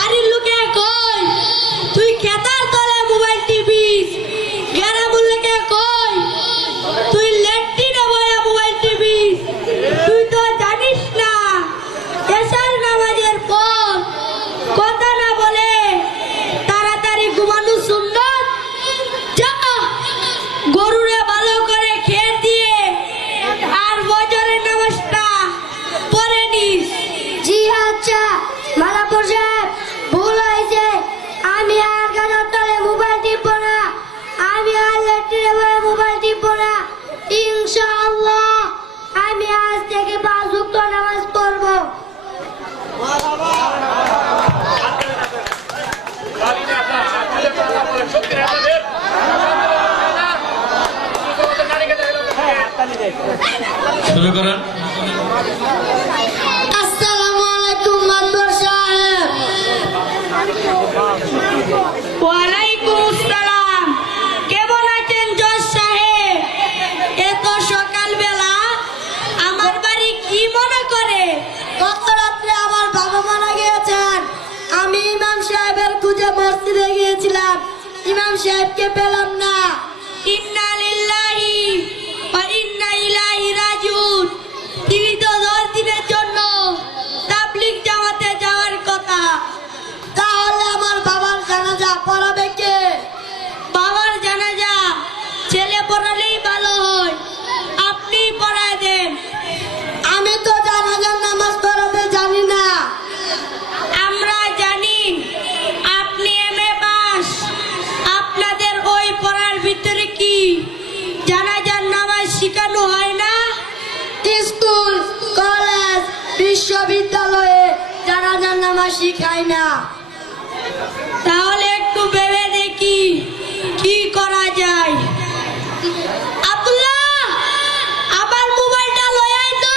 বাড়ির লোকে কই তুই খেতার তলে মোবাইল টিপিস, গ্রামের লোকে কই তুই লেট্রিনে বয়ে মোবাইল টিপিস। তুই তো জানিস না এশার নামাজের পর কথা না বলে তাড়াতাড়ি ঘুমানো সুন্নত। যা গরুরে ভালো করে খেয়ে দিয়ে আর ফজরের নামাজটা পড়ে নিস। জি আচ্ছা মালাপুর সাহেব, ভুল হয়েছে। আমি আর গাছের তলে মোবাইল টিপবো না, আমি আর লেট্রিনে বয়ে মোবাইল টিপবো না। ইনশাআল্লাহ আমি আজ থেকে 5 ওয়াক্ত নামাজ পড়বো। শুরু করেন। আসসালামু আলাইকুম মাতবর সাহেব। ওয়ালাইকুম আসসালাম। কেমন আছেন জজ সাহেব? এত সকালবেলা আমার বাড়ি কি মনে করে? গত রাত্রে আমার বাবা মারা গিয়েছেন। আমি ইমাম সাহেবের খুঁজে মসজিদে গিয়েছিলাম, ইমাম সাহেবকে পেলাম না। ইন্না লিল্লাহি ওয়া ইন্না ইলাইহি রাজিউন। তিনি তো 10 দিনের জন্য তাবলীগ জামাতে যাওয়ার কথা। তাহলে আমার বাবার জানাজা পড়াবে কে? বাবার জানাজা ছেলে পড়ালেই ভালো হয়, আপনি পড়ায় দেন। আমি তো জানাজার নামাজ পড়াতে জানি না। আমরা জানি আপনি এমএ পাস। আপনাদের ওই পড়ার ভিতরে কি জানাজার নামাজ শেখানো হয় না? স্কুল, কলেজ, বিশ্ববিদ্যালয়ে জানাজার নামাজ শিখায় না। তাহলে একটু ভেবে দেখি কি করা যায়। আব্দুল্লাহ, আবার মোবাইলটা লয়ে আয় তো।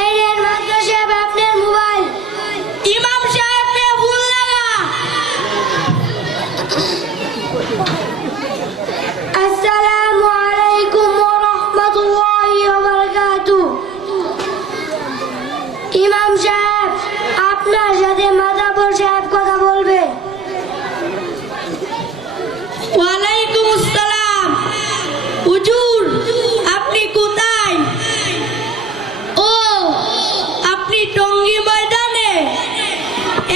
এই নেন মাতবর সাহেব আপনার মোবাইল। ইমাম সাহেবকে ভুল লাগা। আসসালামু আলাইকুম ওয়া রাহমাতুল্লাহি ওয়া বারাকাতুহু। ইমাম সাহেব, আপনার সাথে মাতবর সাহেব কথা বলবে। ওয়ালাইকুম আসসালাম। হুজুর, আপনি কোথায়? ও, আপনি টঙ্গী ময়দানে।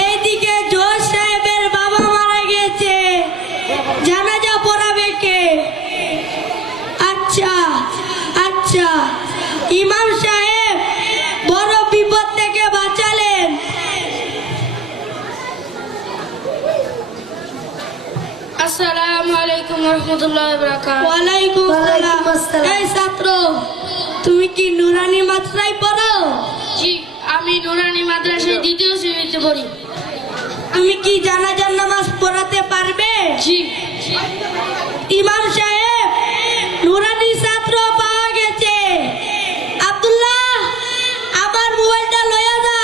এইদিকে জজ সাহেবের বাবা মারা গেছে, জানাজা পড়াবে কে? আচ্ছা আচ্ছা, ইমাম সাহেব বড় বিপদ থেকে বাঁচালেন। আসসালামু আলাইকুম রহমতুল্লাহ বারাকাতুহু। ওয়ালাইকুম ওয়ালাইকুম আসসালাম। আসসালাম। এই ছাত্র, তুমি কি নুরানি মাদ্রাসায় পড়ো? জি, আমি নুরানি মাদ্রাসায় 2য় শ্রেণীতে পড়ি। তুমি কি জানাজার নামাজ পড়াতে পারবে? জি। ইমাম সাহেব, নুরানি ছাত্র পাওয়া গেছে। আব্দুল্লাহ, আমার মোবাইলটা লয়া যা।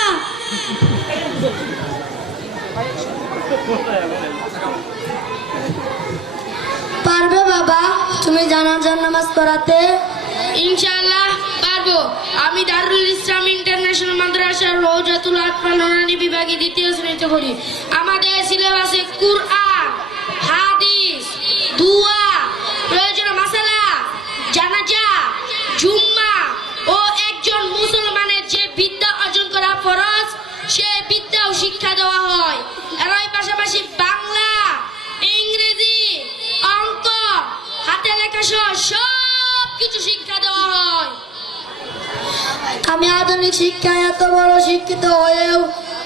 পারবে বাবা তুমি জানাজার নামাজ পড়াতে? ইনশাআল্লাহ পারবো। আমি দারুল ইসলাম ইন্টারন্যাশনাল মাদ্রাসার রওজাতুল আতফাল নুরানি বিভাগে 2য় শ্রেণীতে পড়ি। আমাদের সিলেবাসে কুরআন, হাদিস, দুআ, প্রয়োজনীয় মাসালা, জানাজা, জুম্মা ও একজন মুসলমানের যে বিদ্যা অর্জন করা ফরজ সে বিদ্যাও শিক্ষা দেওয়া হয়। এরই পাশাপাশি বাংলা, ইংরেজি, অঙ্ক, হাতে লেখা সহ সব কিছু শিক্ষা দেওয়া হয়। আমি আধুনিক শিক্ষায় এত বড় শিক্ষিত হয়েও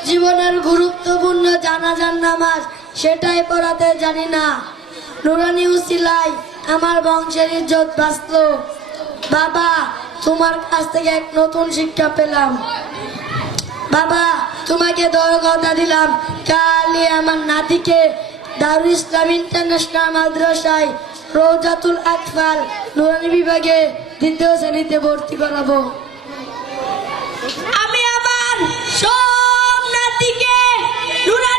জীবনের গুরুত্বপূর্ণ জানাজার নামাজ সেটাই পড়াতে জানি না। নুরানি উসিলায় আমার বংশের ইজ্জত বাঁচলো। বাবা, তোমার কাছ থেকে এক নতুন শিক্ষা পেলাম। বাবা, তোমাকে কথা দিলাম কালই আমার নাতিকে দারুল ইসলাম ইন্টারন্যাশনাল মাদ্রাসায় রওজাতুল আতফাল নুরানি বিভাগে 2য় শ্রেণীতে ভর্তি করাবো। আমি আমার সব নাতিকে নুরানি